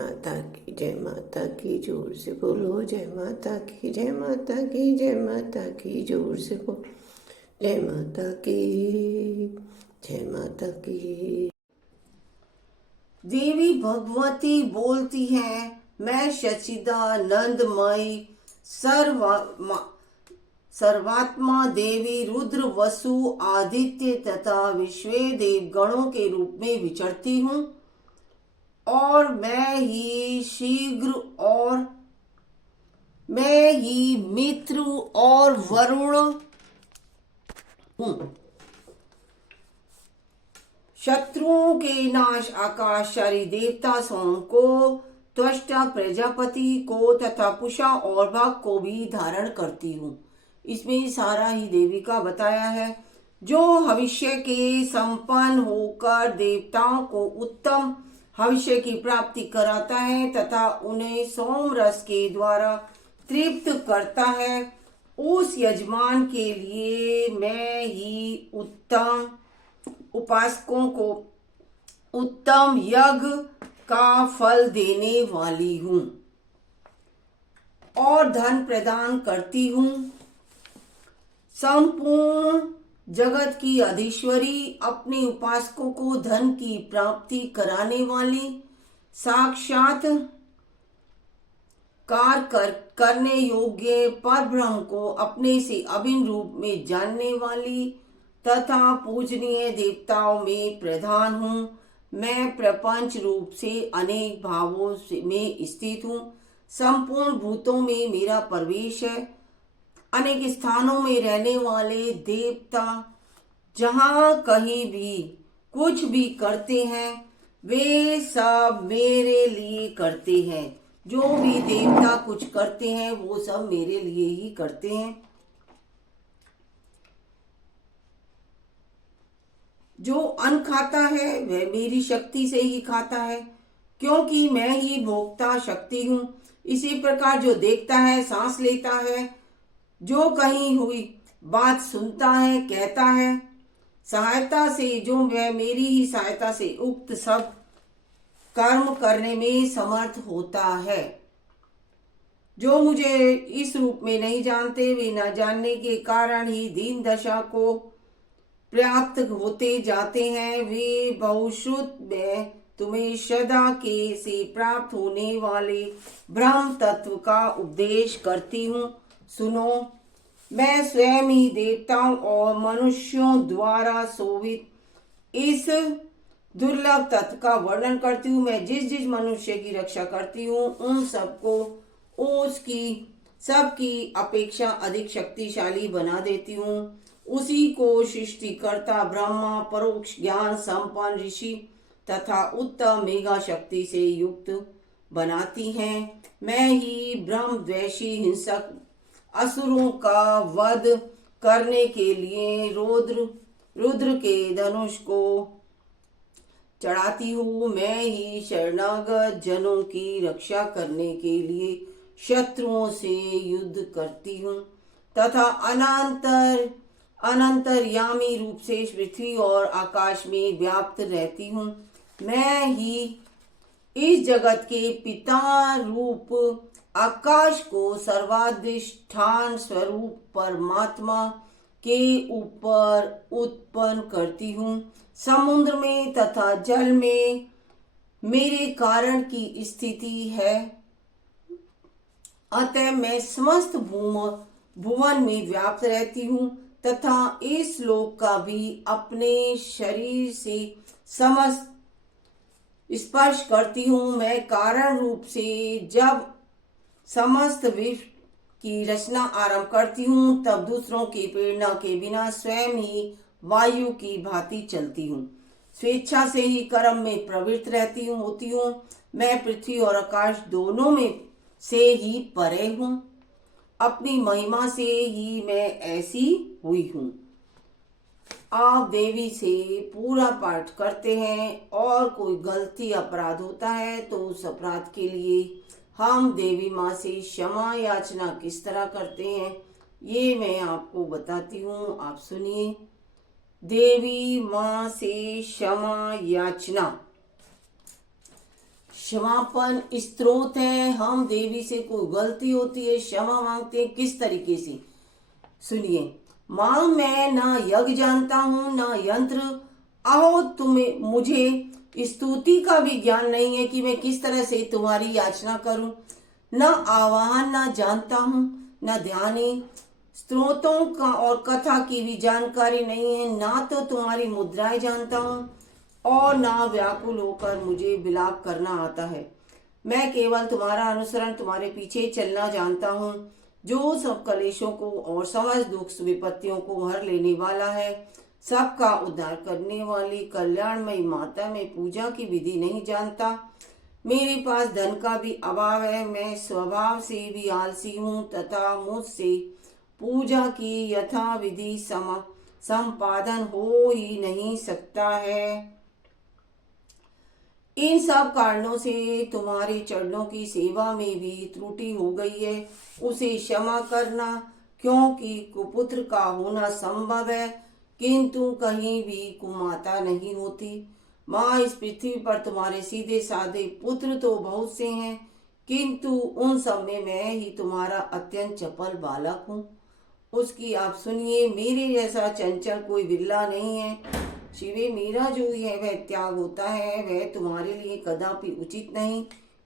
माता की, जय माता की, जोर से बोलो जय माता की, जय माता की, जय माता की, जोर से बोलो जय माता की, जय माता की। देवी भगवती बोलती है, मैं सच्चिदानंदमयी सर्वात्मा देवी रुद्र वसु आदित्य तथा विश्व देव गणों के रूप में विचरती हूँ और मैं ही मित्र और वरुण हूँ। शत्रुओं के नाश आकाशचारी देवता सोम को, त्वष्टा प्रजापति को तथा पुषा और भग को भी धारण करती हूँ। इसमें सारा ही देवी का बताया है। जो भविष्य के संपन्न होकर देवताओं को उत्तम भविष्य की प्राप्ति कराता है तथा उन्हें सोम रस के द्वारा तृप्त करता है, उस यजमान के लिए मैं ही उत्तम उपासकों को उत्तम यज्ञ का फल देने वाली हूँ और धन प्रदान करती हूँ। संपूर्ण जगत की अधीश्वरी, अपने उपासकों को धन की प्राप्ति कराने वाली, साक्षात करने योग्य परब्रह्म को अपने से अभिन्न रूप में जानने वाली तथा पूजनीय देवताओं में प्रधान हूँ। मैं प्रपंच रूप से अनेक भावों में स्थित हूँ। संपूर्ण भूतों में मेरा प्रवेश है। अनेक स्थानों में रहने वाले देवता जहाँ कहीं भी कुछ भी करते हैं वे सब मेरे लिए करते हैं। जो भी देवता कुछ करते हैं वो सब मेरे लिए ही करते हैं। जो अन्न खाता है वह मेरी शक्ति से ही खाता है, क्योंकि मैं ही भोक्ता शक्ति हूँ। इसी प्रकार जो देखता है, सांस लेता है, जो कहीं हुई बात सुनता है, कहता है, सहायता से जो वह मेरी ही सहायता से उक्त सब कर्म करने में समर्थ होता है। जो मुझे इस रूप में नहीं जानते वे न जानने के कारण ही दीन दशा को प्राप्त होते जाते हैं। वे बहुश्रुत में तुम्हें सदा के से प्राप्त होने वाले ब्रह्म तत्व का उपदेश करती हूँ। सुनो, मैं स्वयं ही देवताओं और मनुष्यों द्वारा शोभित इस दुर्लभ तत्व का वर्णन करती हूँ। मैं जिस जिस मनुष्य की रक्षा करती हूँ उन सबको उसकी सबकी अपेक्षा अधिक शक्तिशाली बना देती हूँ। उसी को सृष्टिकर्ता ब्रह्मा, परोक्ष ज्ञान संपन्न ऋषि तथा उत्तम मेघा शक्ति से युक्त बनाती हैं। मैं ही ब्रह्मद्वेषी हिंसक असुरों का वध करने के लिए रुद्र के धनुष को चढ़ाती हूँ। मैं ही शरणागत जनों की रक्षा करने के लिए शत्रुओं से युद्ध करती हूँ तथा अनंतर्यामी रूप से पृथ्वी और आकाश में व्याप्त रहती हूँ। मैं ही इस जगत के पिता रूप आकाश को सर्वाधिष्ठान स्वरूप परमात्मा के ऊपर उत्पन्न करती हूँ। समुद्र में तथा जल में मेरे कारण की स्थिति है, अतः मैं समस्त भुवन में व्याप्त रहती हूँ तथा इस लोक का भी अपने शरीर से समस्त स्पर्श करती हूँ। मैं कारण रूप से जब समस्त विश्व की रचना आरंभ करती हूँ तब दूसरों की प्रेरणा के बिना स्वयं ही वायु की भांति चलती हूँ। स्वेच्छा से ही कर्म में प्रवृत्त होती हूँ। मैं पृथ्वी और आकाश दोनों में से ही परे हूँ। अपनी महिमा से ही मैं ऐसी हुई हूँ। आप देवी से पूरा पाठ करते हैं और कोई गलती अपराध होता है तो उस अपराध के लिए हम देवी माँ से क्षमा याचना किस तरह करते हैं ये मैं आपको बताती हूँ, आप सुनिए। देवी माँ से क्षमा याचना। क्षमापन स्त्रोत है। हम देवी से कोई गलती होती है क्षमा मांगते हैं किस तरीके से, सुनिए। माँ मैं ना यज्ञ जानता हूँ ना यंत्र, आओ तुम्हें मुझे स्तुति का भी ज्ञान नहीं है कि मैं किस तरह से तुम्हारी याचना करूं। न आवाहन ना जानता हूँ, न ध्यानी स्त्रोतों का और कथा की भी जानकारी नहीं है। ना तो तुम्हारी मुद्राएं जानता हूँ और ना व्याकुल होकर मुझे विलाप करना आता है। मैं केवल तुम्हारा अनुसरण, तुम्हारे पीछे चलना जानता हूँ, जो सब कलेशों को और समस्त दुख विपत्तियों को हर लेने वाला है। सबका उद्धार करने वाली कल्याणमयी माता में पूजा की विधि नहीं जानता। मेरे पास धन का भी अभाव है, मैं स्वभाव से भी आलसी हूँ तथा मुझसे पूजा की यथा विधि संपादन हो ही नहीं सकता है। इन सब कारणों से तुम्हारे चरणों की सेवा में भी त्रुटि हो गई है, उसे क्षमा करना, क्योंकि कुपुत्र का होना संभव है किंतु कहीं भी कुमाता नहीं होती। माँ इस पृथ्वी पर तुम्हारे सीधे साधे पुत्र तो बहुत से हैं, किंतु उन सब में मैं ही तुम्हारा अत्यंत चपल बालक हूँ। उसकी आप सुनिए, मेरे जैसा चंचल कोई बिरला नहीं है। शिवे मेरा जो है वह त्याग होता है, वह तुम्हारे लिए कदापि उचित नहीं,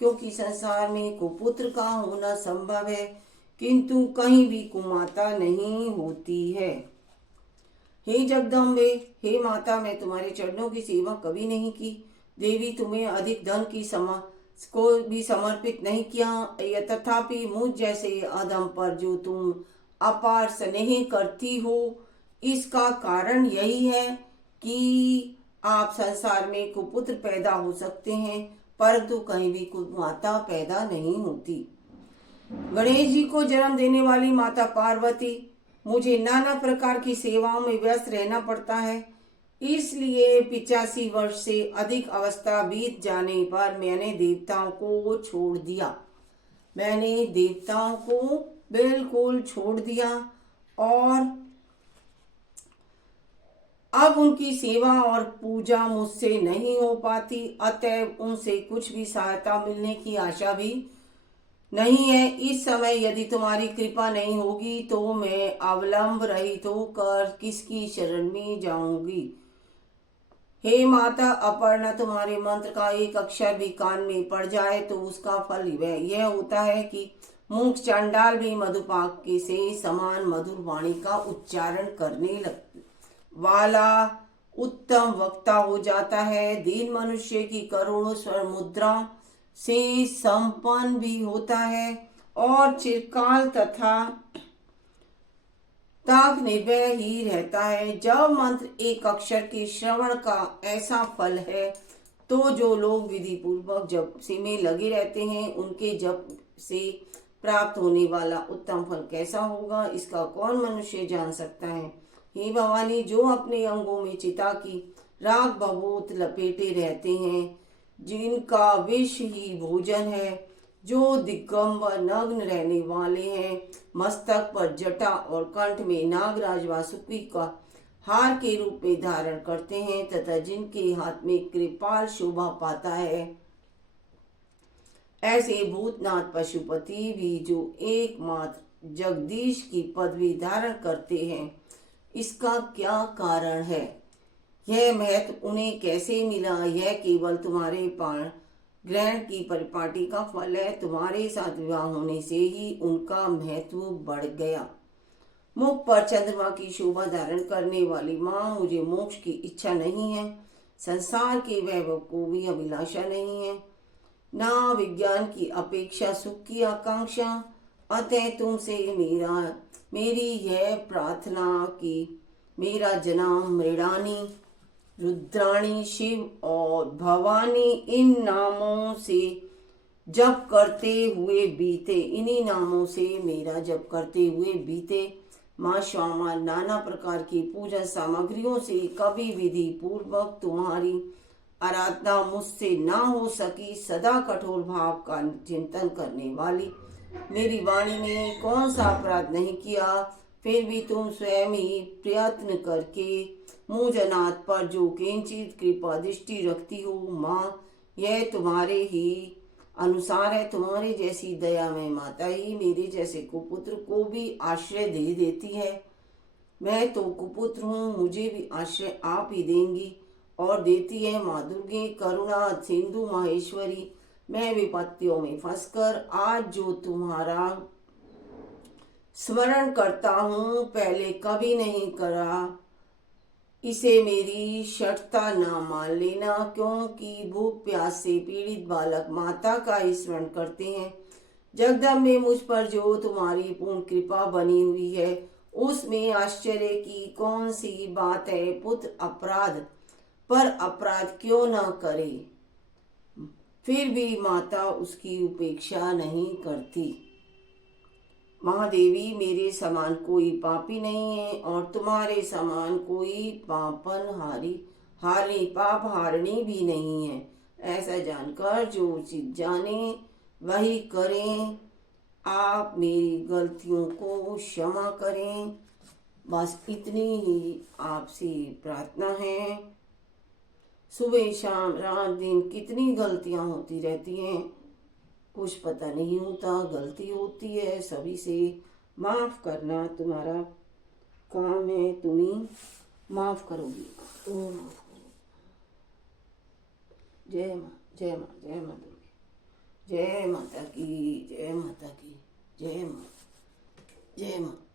क्योंकि संसार में कुपुत्र का होना संभव है किंतु कहीं भी कुमाता नहीं होती है। हे जगदम्बे, हे माता, मैं तुम्हारे चरणों की सेवा कभी नहीं की। देवी तुम्हें अधिक धन की को भी समर्पित नहीं किया, तथापि मुझ जैसे अधम पर जो तुम अपार स्नेह करती हो, इसका कारण यही है कि आप संसार में कुपुत्र पैदा हो सकते हैं परंतु कहीं भी कुमाता पैदा नहीं होती। गणेश जी को जन्म देने वाली माता पार्वती, मुझे नाना प्रकार की सेवाओं में व्यस्त रहना पड़ता है, इसलिए 85 वर्ष से अधिक अवस्था बीत जाने पर मैंने देवताओं को छोड़ दिया। मैंने देवताओं को बिल्कुल छोड़ दिया और अब उनकी सेवा और पूजा मुझसे नहीं हो पाती, अतएव उनसे कुछ भी सहायता मिलने की आशा भी नहीं है। इस समय यदि तुम्हारी कृपा नहीं होगी तो मैं अवलंब रहित होकर किसकी शरण में जाऊंगी। हे माता अपर्णा, तुम्हारे मंत्र का एक अक्षर भी कान में पड़ जाए तो उसका फल यह होता है कि मूक चांडाल भी मधुपाक के से समान मधुर वाणी का उच्चारण करने वाला उत्तम वक्ता हो जाता है। दीन मनुष्य की करोड़ों स्वर्ण मुद्रा से संपन्न भी होता है और चिरकाल तथा ताक निर्भय ही रहता है। जब मंत्र एक अक्षर के श्रवण का ऐसा फल है तो जो लोग विधि पूर्वक जप से में लगे रहते हैं उनके जप से प्राप्त होने वाला उत्तम फल कैसा होगा, इसका कौन मनुष्य जान सकता है। हे भवानी, जो अपने अंगों में चिता की राग भभूत लपेटे रहते हैं, जिनका विष ही भोजन है, जो दिगंबर नग्न रहने वाले हैं, मस्तक पर जटा और कंठ में नागराज वासुकी का हार के रूप में धारण करते हैं तथा जिनके हाथ में कृपाल शोभा पाता है, ऐसे भूतनाथ पशुपति भी जो एकमात्र जगदीश की पदवी धारण करते हैं, इसका क्या कारण है। यह महत्व उन्हें कैसे मिला, यह केवल तुम्हारे ग्रहण की परिपाटी का फल है। तुम्हारे साथ विवाह होने से ही उनका महत्व बढ़ गया। मुख पर चंद्रमा की शोभा धारण करने वाली माँ, मुझे मोक्ष की इच्छा नहीं है, संसार के वैभव को भी अभिलाषा नहीं है, ना विज्ञान की अपेक्षा सुख की आकांक्षा। अतः तुमसे मेरी यह प्रार्थना कि मेरा जन्म मृडानी, रुद्राणी, शिव और भवानी इन नामों से जप करते हुए बीते, इन्हीं नामों से मेरा जप करते हुए बीते। माँ श्यामा, नाना प्रकार की पूजा सामग्रियों से कभी विधि पूर्वक तुम्हारी आराधना मुझसे ना हो सकी, सदा कठोर भाव का चिंतन करने वाली, मेरी वाणी में कौन सा अपराध नहीं किया, फिर भी तुम स्वयं ही प्रयत्न करके मुझ अनाथ पर जो किंचित कृपा दृष्टि रखती हो। माँ, यह तुम्हारे ही अनुसार है। तुम्हारी जैसी दया में माता ही मेरे जैसे कुपुत्र को भी आश्रय दे देती है। मैं तो कुपुत्र हूँ, मुझे भी आश्रय आप ही देंगी और देती है। माँ दुर्गे करुणा सिंधु माहेश्वरी, मैं विपत्तियों में फंसकर आज जो तुम्हारा स्मरण करता हूँ, पहले कभी नहीं करा, इसे मेरी शठता ना मान लेना, क्योंकि भूख प्यास से पीड़ित बालक माता का ही स्मरण करते हैं। जगदम्बे, मुझ पर जो तुम्हारी पूर्ण कृपा बनी हुई है, उसमें आश्चर्य की कौन सी बात है। पुत्र अपराध पर अपराध क्यों न करे, फिर भी माता उसकी उपेक्षा नहीं करती। महादेवी, मेरे समान कोई पापी नहीं है और तुम्हारे समान कोई पाप हारनी भी नहीं है। ऐसा जानकर जो उचित जाने वही करें। आप मेरी गलतियों को क्षमा करें। बस इतनी ही आपसे प्रार्थना है। सुबह शाम रात दिन कितनी गलतियां होती रहती हैं, कुछ पता नहीं होता, गलती होती है। सभी से माफ करना तुम्हारा काम है, तुम ही माफ करोगी। ओम जय माँ, जय माँ, जय माँ दुर्गे, जय माता की, जय माता की, जय माँ, जय माँ।